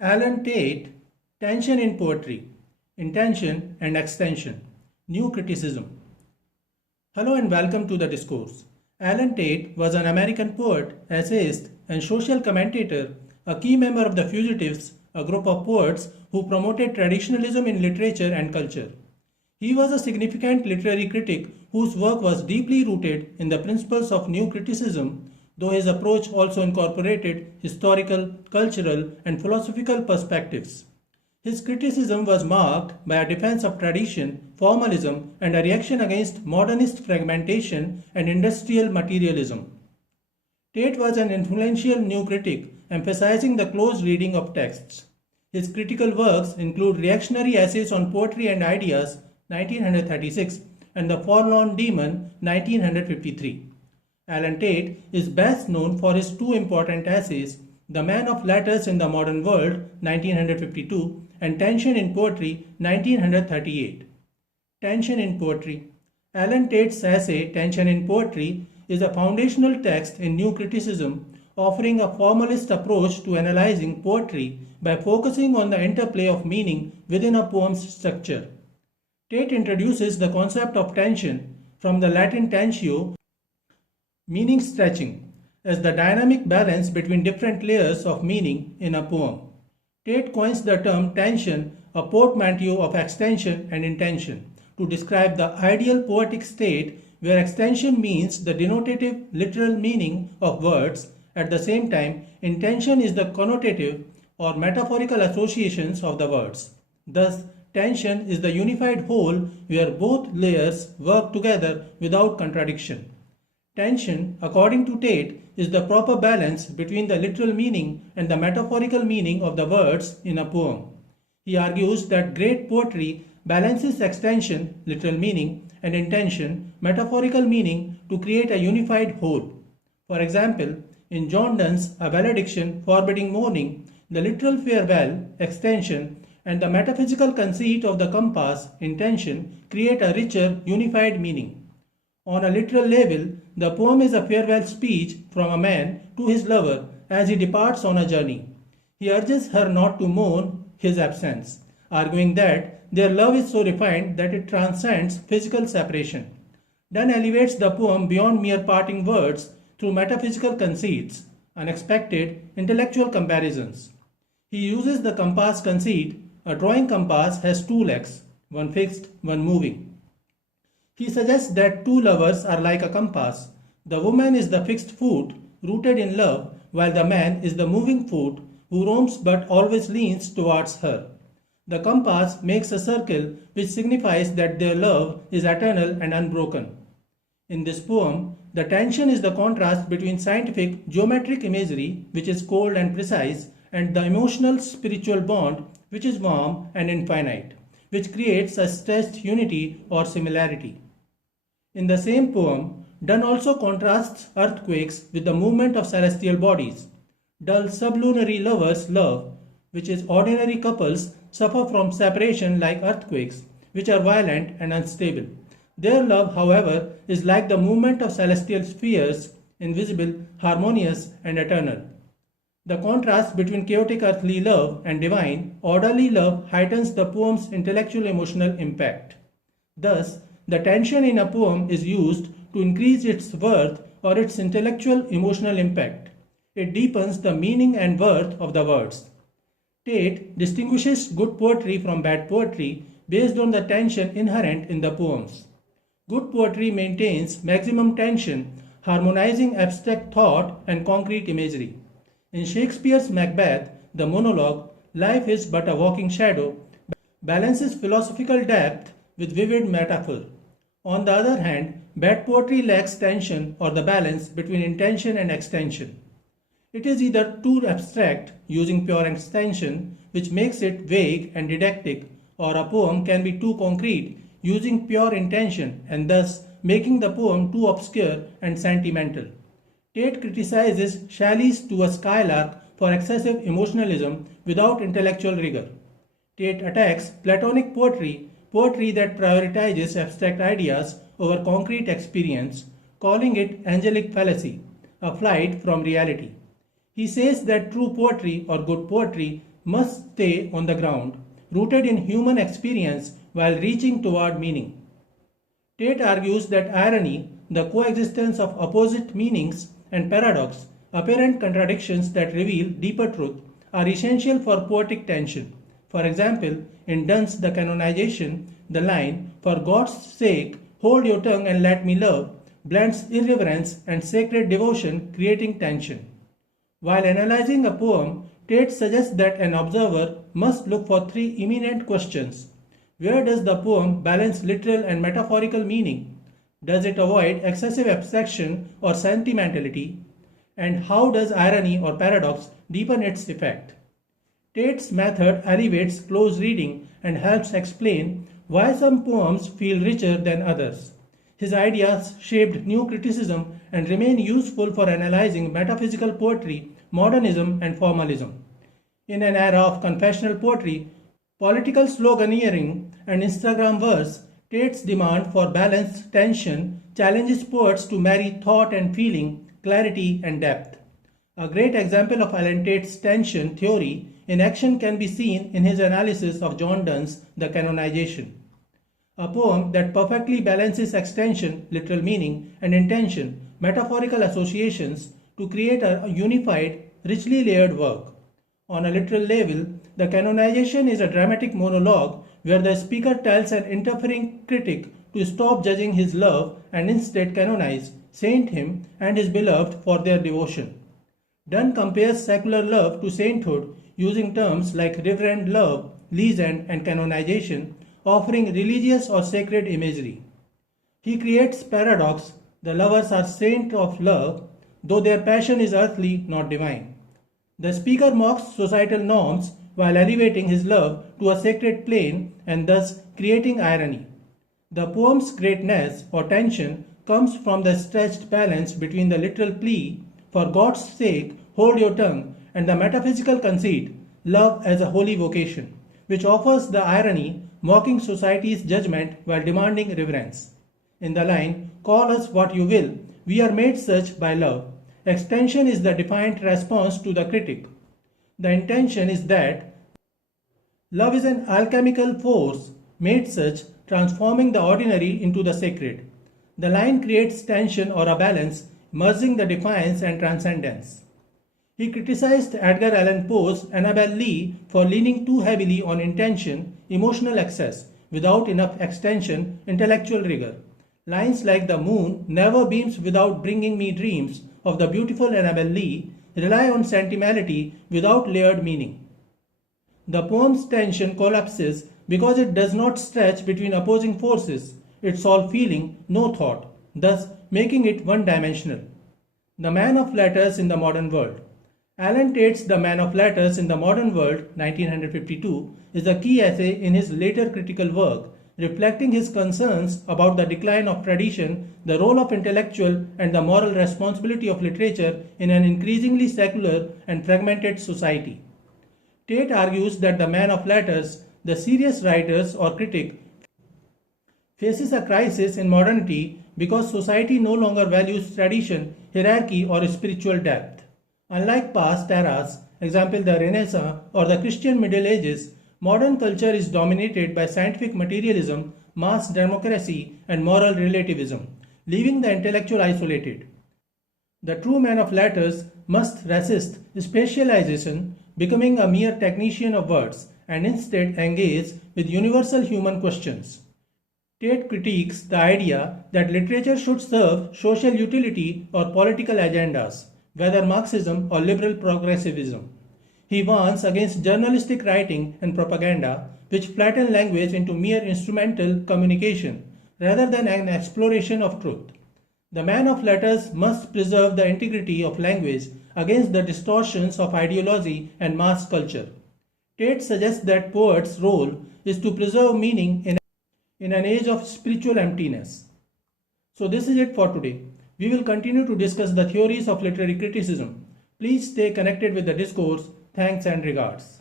Allen Tate, Tension in Poetry, Intention and Extension, New Criticism. Hello and welcome to the discourse. Allen Tate was an American poet, essayist, and social commentator, a key member of the Fugitives, a group of poets who promoted traditionalism in literature and culture. He was a significant literary critic whose work was deeply rooted in the principles of new criticism, though his approach also incorporated historical, cultural, and philosophical perspectives. His criticism was marked by a defense of tradition, formalism, and a reaction against modernist fragmentation and industrial materialism. Tate was an influential new critic, emphasizing the close reading of texts. His critical works include Reactionary Essays on Poetry and Ideas, 1936, and The Forlorn Demon, 1953. Allen Tate is best known for his two important essays, The Man of Letters in the Modern World, 1952, and Tension in Poetry, 1938. Tension in Poetry. Allen Tate's essay, Tension in Poetry, is a foundational text in new criticism, offering a formalist approach to analyzing poetry by focusing on the interplay of meaning within a poem's structure. Tate introduces the concept of tension from the Latin tensio, meaning stretching, as the dynamic balance between different layers of meaning in a poem. Tate coins the term tension, a portmanteau of extension and intention, to describe the ideal poetic state where extension means the denotative literal meaning of words. At the same time, intention is the connotative or metaphorical associations of the words. Thus, tension is the unified whole where both layers work together without contradiction. Tension, according to Tate, is the proper balance between the literal meaning and the metaphorical meaning of the words in a poem. He argues that great poetry balances extension, literal meaning, and intention, metaphorical meaning, to create a unified whole. For example, in John Donne's A Valediction forbidding mourning, the literal farewell, extension, and the metaphysical conceit of the compass, intention, create a richer, unified meaning. On a literal level, the poem is a farewell speech from a man to his lover as he departs on a journey. He urges her not to mourn his absence, arguing that their love is so refined that it transcends physical separation. Donne elevates the poem beyond mere parting words through metaphysical conceits, unexpected intellectual comparisons. He uses the compass conceit. A drawing compass has two legs, one fixed, one moving. He suggests that two lovers are like a compass. The woman is the fixed foot, rooted in love, while the man is the moving foot, who roams but always leans towards her. The compass makes a circle which signifies that their love is eternal and unbroken. In this poem, the tension is the contrast between scientific geometric imagery, which is cold and precise, and the emotional spiritual bond, which is warm and infinite, which creates a stressed unity or similarity. In the same poem, Donne also contrasts earthquakes with the movement of celestial bodies. Dull sublunary lovers love, which is ordinary couples suffer from separation like earthquakes, which are violent and unstable. Their love, however, is like the movement of celestial spheres, invisible, harmonious, and eternal. The contrast between chaotic earthly love and divine, orderly love heightens the poem's intellectual emotional impact. Thus, the tension in a poem is used to increase its worth or its intellectual emotional impact. It deepens the meaning and worth of the words. Tate distinguishes good poetry from bad poetry based on the tension inherent in the poems. Good poetry maintains maximum tension, harmonizing abstract thought and concrete imagery. In Shakespeare's Macbeth, the monologue, "Life is but a walking shadow," balances philosophical depth with vivid metaphor. On the other hand, bad poetry lacks tension or the balance between intention and extension. It is either too abstract, using pure extension, which makes it vague and didactic, or a poem can be too concrete, using pure intention, and thus making the poem too obscure and sentimental. Tate criticizes Shelley's To a Skylark for excessive emotionalism without intellectual rigor. Tate attacks Platonic poetry, poetry that prioritizes abstract ideas over concrete experience, calling it angelic fallacy, a flight from reality. He says that true poetry or good poetry must stay on the ground, rooted in human experience while reaching toward meaning. Tate argues that irony, the coexistence of opposite meanings, and paradox, apparent contradictions that reveal deeper truth, are essential for poetic tension. For example, in Donne's The Canonization, the line, "For God's sake, hold your tongue and let me love," blends irreverence and sacred devotion, creating tension. While analyzing a poem, Tate suggests that an observer must look for three imminent questions. Where does the poem balance literal and metaphorical meaning? Does it avoid excessive abstraction or sentimentality? And how does irony or paradox deepen its effect? Tate's method elevates close reading and helps explain why some poems feel richer than others. His ideas shaped new criticism and remain useful for analyzing metaphysical poetry, modernism, and formalism. In an era of confessional poetry, political sloganeering, and Instagram verse, Tate's demand for balanced tension challenges poets to marry thought and feeling, clarity and depth. A great example of Allen Tate's tension theory in action can be seen in his analysis of John Donne's The Canonization, a poem that perfectly balances extension, literal meaning, and intention, metaphorical associations, to create a unified, richly layered work. On a literal level, The Canonization is a dramatic monologue where the speaker tells an interfering critic to stop judging his love and instead canonize, saint him and his beloved for their devotion. Donne compares secular love to sainthood using terms like reverend love, legend, and canonization, offering religious or sacred imagery. He creates paradox: the lovers are saints of love, though their passion is earthly, not divine. The speaker mocks societal norms while elevating his love to a sacred plane and thus creating irony. The poem's greatness or tension comes from the stretched balance between the literal plea, "For God's sake, hold your tongue," and the metaphysical conceit, "Love as a holy vocation," which offers the irony, mocking society's judgment while demanding reverence. In the line, "Call us what you will, we are made such by love," extension is the defiant response to the critic. The intention is that love is an alchemical force made such, transforming the ordinary into the sacred. The line creates tension or a balance, merging the defiance and transcendence. He criticized Edgar Allan Poe's Annabel Lee for leaning too heavily on intention, emotional excess, without enough extension, intellectual rigor. Lines like "The moon never beams without bringing me dreams" of the beautiful Annabel Lee rely on sentimentality without layered meaning. The poem's tension collapses because it does not stretch between opposing forces. It's all feeling, no thought, thus making it one-dimensional. The Man of Letters in the Modern World. Allen Tate's The Man of Letters in the Modern World, 1952, is a key essay in his later critical work, reflecting his concerns about the decline of tradition, the role of intellectual and the moral responsibility of literature in an increasingly secular and fragmented society. Tate argues that the man of letters, the serious writer or critic, faces a crisis in modernity because society no longer values tradition, hierarchy, or spiritual depth. Unlike past eras, example the Renaissance or the Christian Middle Ages, modern culture is dominated by scientific materialism, mass democracy, and moral relativism, leaving the intellectual isolated. The true man of letters must resist specialization, becoming a mere technician of words, and instead engage with universal human questions. Tate critiques the idea that literature should serve social utility or political agendas, whether Marxism or liberal progressivism. He warns against journalistic writing and propaganda, which flatten language into mere instrumental communication, rather than an exploration of truth. The man of letters must preserve the integrity of language against the distortions of ideology and mass culture. Tate suggests that poets' role is to preserve meaning in an age of spiritual emptiness. So this is it for today. We will continue to discuss the theories of literary criticism. Please stay connected with the discourse. Thanks and regards.